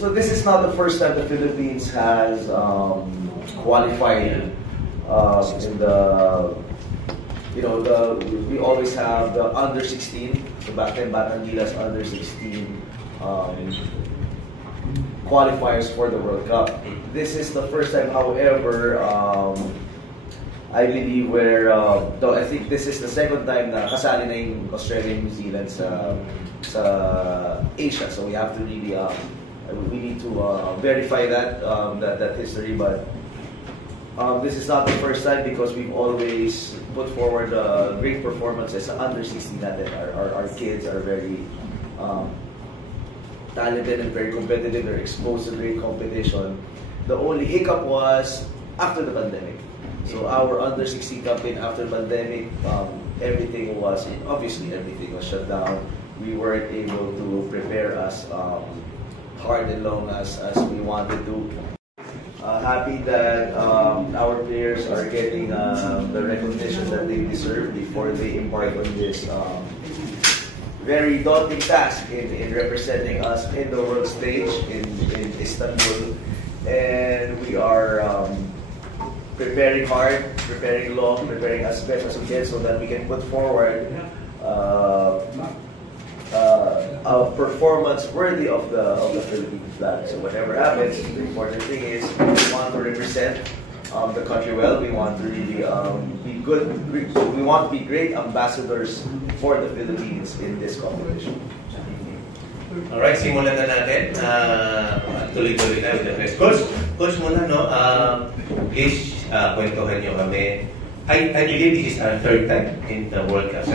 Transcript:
So this is not the first time the Philippines has qualified in the, we always have the under 16. So back then, Batang Gilas under 16 qualifiers for the World Cup. This is the first time, however, I believe though I think this is the second time na kasali na yung Australia and New Zealand sa Asia. So we have to really, we need to verify that history. But this is not the first time because we've always put forward great performances under 16 natin. Our kids are very talented and very competitive. They're exposed to great competition. The only hiccup was after the pandemic. So our under 16 campaign after the pandemic, everything was shut down. We weren't able to prepare as hard and long as we wanted to. Happy that our players are getting the recognition that they deserve before they embark on this very daunting task in representing us in the world stage in Istanbul. And we are preparing hard, preparing long, preparing as best as we can so that we can put forward a performance worthy of the Philippine flag. So whatever happens, the important thing is we want to represent the country well. We want to really be good. We want to be great ambassadors for the Philippines in this competition. Alright, simulan na natin. Tuloy-tuloy na with the press. Coach muna, no? Please, kwentuhan nyo kami. I believe this is our third time in the World Cup sa